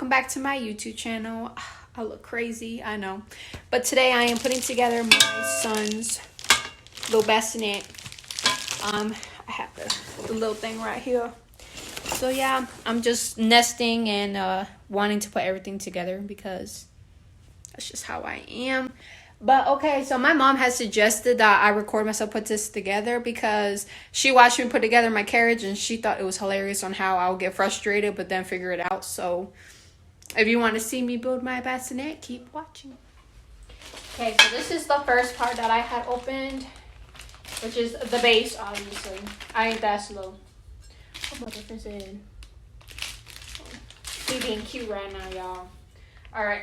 welcome back to my YouTube channel. I look crazy, I know. But today I am putting together my son's little bassinet. I have the little thing right here. So yeah, I'm just nesting and wanting to put everything together because that's just how I am. But okay, so my mom has suggested that I record myself put this together because she watched me put together my carriage and she thought it was hilarious on how I'll get frustrated but then figure it out. So if you want to see me build my bassinet, keep watching. Okay, so this is the first part that I had opened, which is the base, obviously. I ain't that slow. What my difference in? Me being cute right now, y'all. Alright,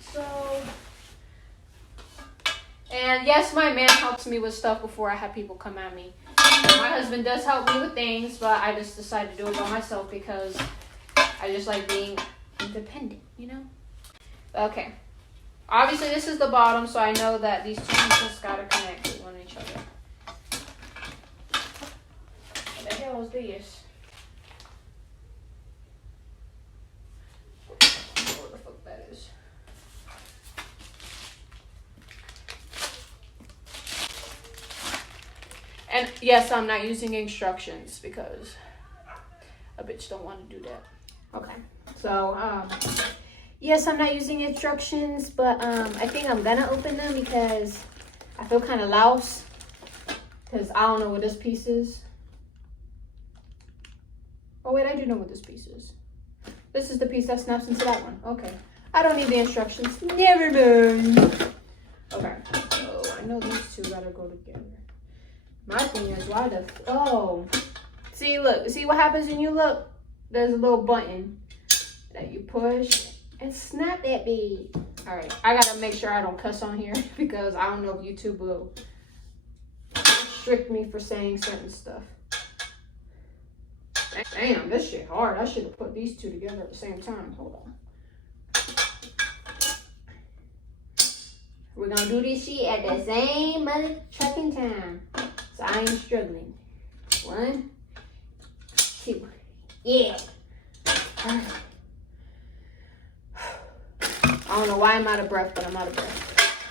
so... And yes, my man helps me with stuff before I have people come at me. My husband does help me with things, but I just decided to do it by myself because I just like being independent, you know? Okay. Obviously, this is the bottom, so I know that these two pieces gotta connect with one each other. What the hell is this? What the fuck that is? And yes, I'm not using instructions because a bitch don't want to do that. Okay, so yes, I'm not using instructions, but I think I'm gonna open them because I feel kind of lost because I don't know what this piece is. Oh wait, I do know what this piece is. This is the piece that snaps into that one. Okay, I don't need the instructions. Never mind. Okay, so I know these two gotta go together. My thing is, why the... Oh. See, look. See what happens when you look? There's a little button that you push and snap that big. Alright. I gotta make sure I don't cuss on here because I don't know if YouTube will restrict me for saying certain stuff. Damn, this shit hard. I should have put these two together at the same time. Hold on. We're gonna do this shit at the same motherfucking time. So I ain't struggling. 1, 2. Yeah. I don't know why I'm out of breath, but I'm out of breath.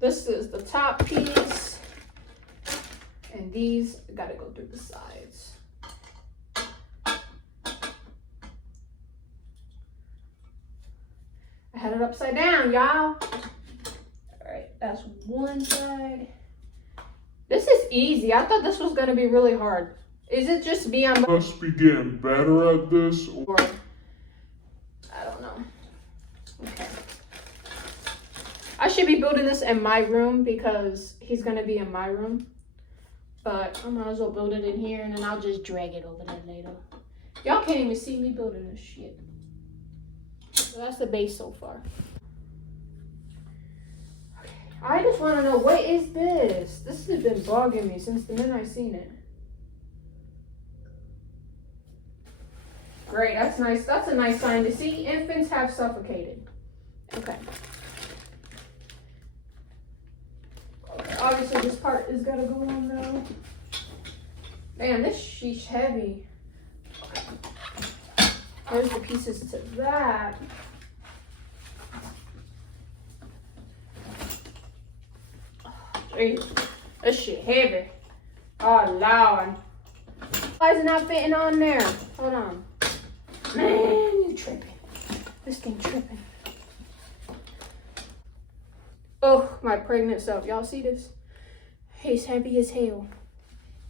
This is the top piece. And these gotta go through the sides. I had it upside down, y'all. Alright, that's one side. This is easy. I thought this was going to be really hard. Is it just me? I must be getting better at this, or I don't know. Okay. I should be building this in my room because he's going to be in my room. But I might as well build it in here and then I'll just drag it over there later. Y'all can't even see me building this shit. So that's the base so far. I just want to know, what is this? This has been bugging me since the minute I seen it. Great, that's nice. That's a nice sign to see. Infants have suffocated. Okay. Obviously, this part is got to go on though. Man, this sheet's heavy. Okay. There's the pieces to that. This shit heavy. Oh Lord. Why is it not fitting on there? Hold on. Man, you tripping. This thing tripping. Oh, my pregnant self. Y'all see this? He's heavy as hell.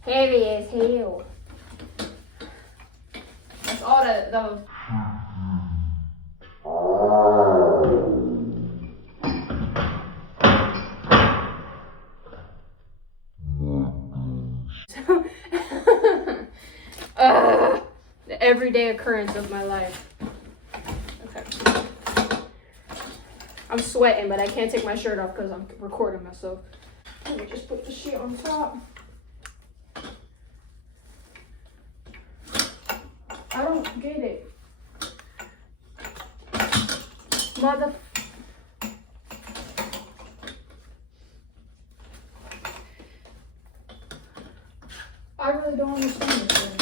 Heavy as hell. That's all the the everyday occurrence of my life. Okay. I'm sweating, but I can't take my shirt off because I'm recording myself. Let me just put the shit on top. I don't get it. Mother... I really don't understand this thing.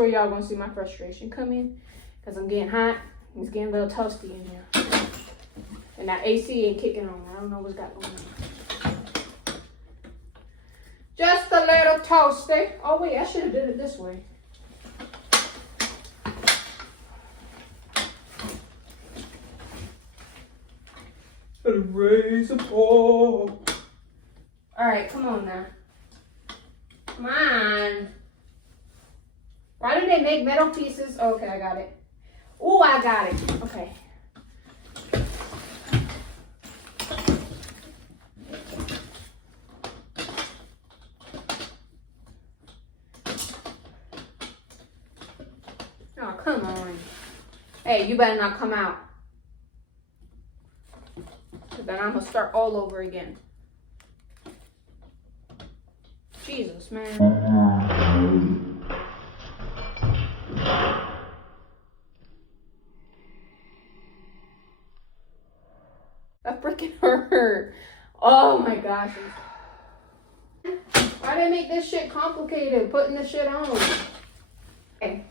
where y'all gonna see my frustration come in, because I'm getting hot. It's getting a little toasty in here. And that AC ain't kicking on. I don't know what's got going on. Just a little toasty. Oh wait, I should have did it this way. Raise the ball. Alright, come on now. Come on. Why do they make metal pieces? Oh, okay, I got it. Oh, I got it. Okay. Oh, come on. Hey, you better not come out. Then I'm gonna start all over again. Jesus, man. That freaking hurt. Oh my gosh. Why they make this shit complicated? Putting this shit on. Okay,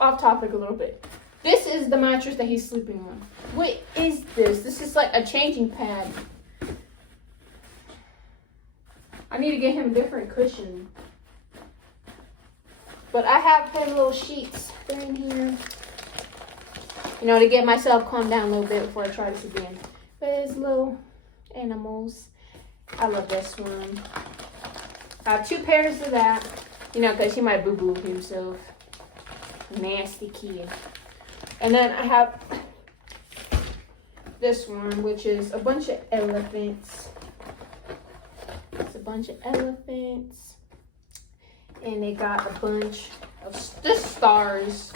off topic a little bit. This is the mattress that he's sleeping on. What is this? This is like a changing pad. I need to get him a different cushion. But I have him little sheets. They're in here. You know, to get myself calmed down a little bit before I try this again. But it's little animals. I love this one. I have 2 pairs of that. You know, because he might boo-boo himself. Nasty kid. And then I have this one, which is a bunch of elephants. It's a bunch of elephants. And they got a bunch of stars.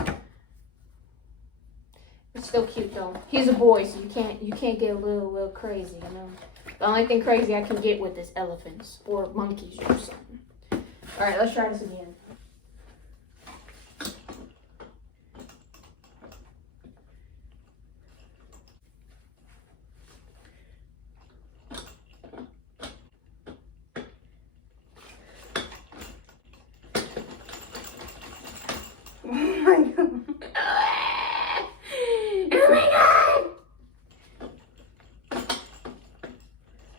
It's still cute though. He's a boy, so you can't get a little crazy, you know. The only thing crazy I can get with is elephants or monkeys or something. Alright, let's try this again. Oh my god. Oh my god.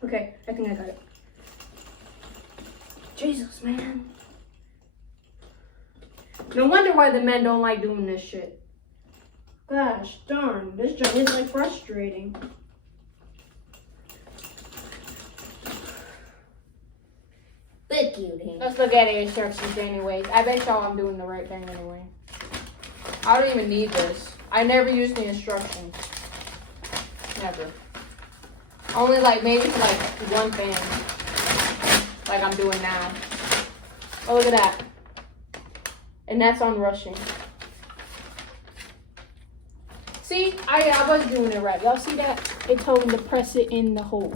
Okay, I think I got it. Jesus, man. No wonder why the men don't like doing this shit. Gosh darn, this job is like frustrating. Look you, then. Let's look at the instructions anyways. I bet y'all I'm doing the right thing anyway. I don't even need this. I never use the instructions. Never. Only like maybe for like one thing. Like I'm doing now. Oh, look at that. And that's on rushing. See, I was doing it right. Y'all see that? It told me to press it in the hole.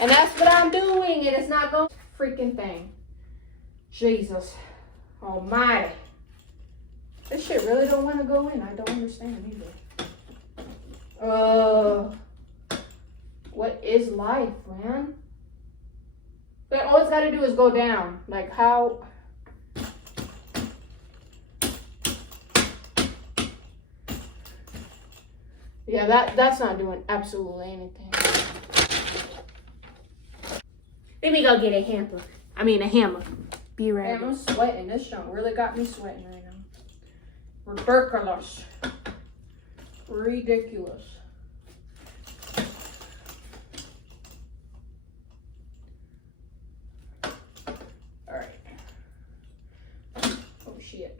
And that's what I'm doing. And it's not going to freaking thing. Jesus almighty. This shit really don't want to go in. I don't understand either. What is life, man? But all it's got to do is go down. Like how... Yeah, that's not doing absolutely anything. Let me go get a hamper. A hammer. Be ready. Damn, I'm sweating. This junk really got me sweating right now. Ridiculous. Ridiculous. Alright. Oh shit.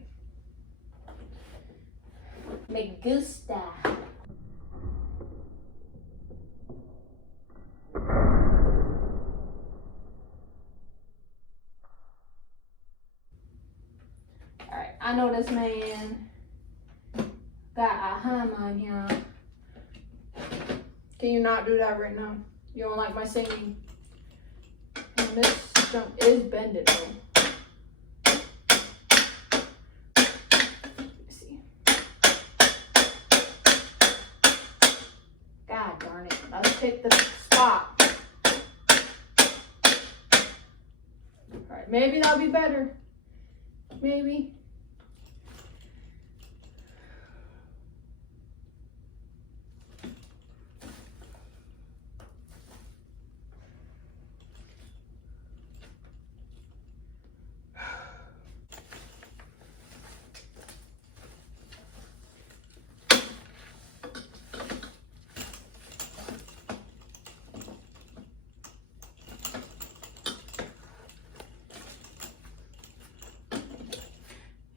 Me gusta. Alright, I know this man got a hum on here. Can you not do that right now? You don't like my singing? And this junk is bended though. Let's see. God darn it. Let's pick the spot. Alright, maybe that'll be better. Maybe.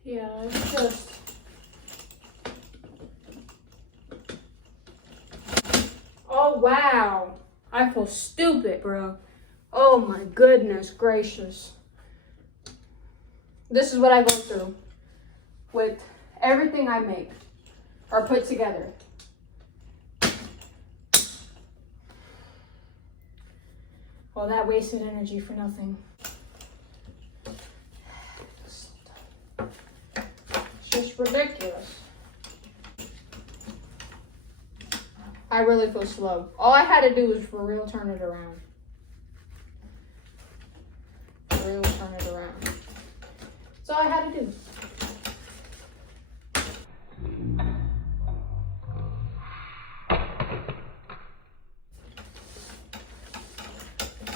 Yeah, it's just... Oh, wow. I feel stupid, bro. Oh, my goodness gracious. This is what I go through with everything I make or put together. Well, that wasted energy for nothing. It's just ridiculous. I really feel slow. All I had to do was for real turn it around. For real turn it around. That's all I had to do.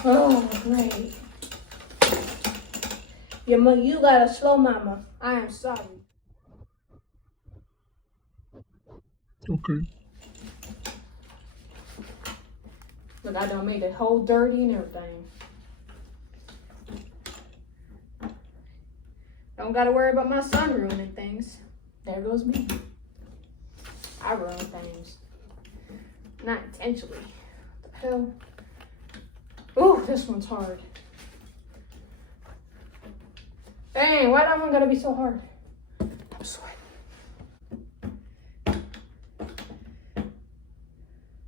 Oh, great. You got a slow mama. I am sorry. Okay. Look, I done made it whole dirty and everything. Don't gotta worry about my son ruining things. There goes me. I ruin things. Not intentionally. What the hell? Ooh, this one's hard. Dang, why that one gotta be so hard? I'm sweating.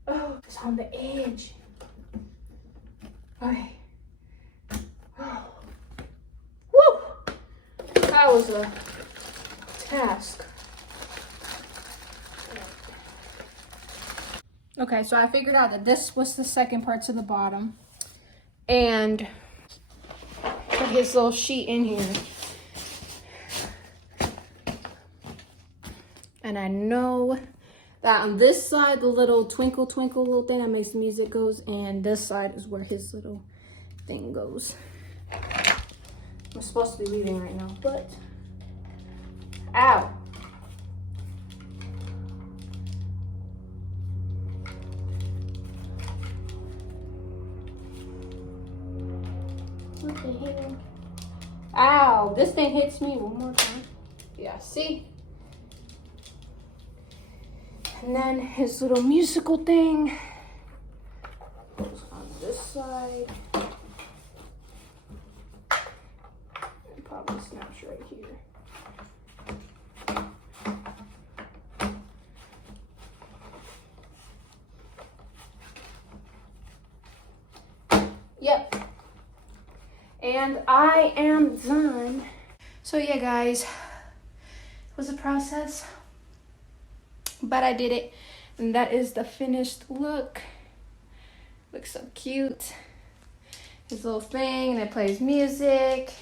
Oh, it's on the edge. Okay. Oh. Woo! That was a task. Okay, so I figured out that this was the second part to the bottom. And put his little sheet in here. And I know that on this side, the little twinkle twinkle little thing that makes the music goes, and this side is where his little thing goes. I'm supposed to be leaving right now, but ow. What the hell? Ow, this thing hits me one more time. Yeah, see? And then his little musical thing goes on this side. It probably snaps right here. Yep. And I am done. So yeah, guys, it was a process, but I did it. And that is the finished look. Looks so cute. His little thing, and it plays music.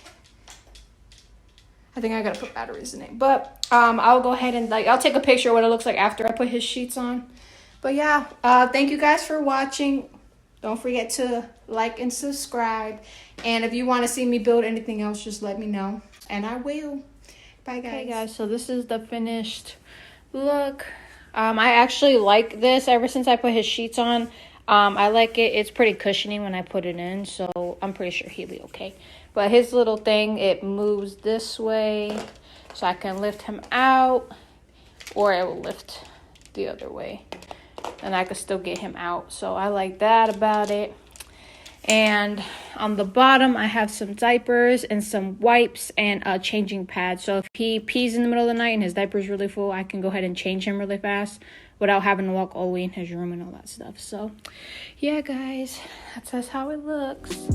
I think I gotta put batteries in it. But I'll go ahead and I'll take a picture of what it looks like after I put his sheets on. But yeah, thank you guys for watching. Don't forget to like and subscribe. And if you want to see me build anything else, just let me know. And I will. Bye, guys. Hey, guys. So this is the finished look. I actually like this ever since I put his sheets on. I like it. It's pretty cushiony when I put it in. So I'm pretty sure he'll be okay. But his little thing, it moves this way. So I can lift him out. Or it will lift the other way. And I could still get him out. So I like that about it. And on the bottom, I have some diapers and some wipes and a changing pad. So if he pees in the middle of the night and his diaper is really full, I can go ahead and change him really fast without having to walk all the way in his room and all that stuff. So yeah, guys, that's how it looks.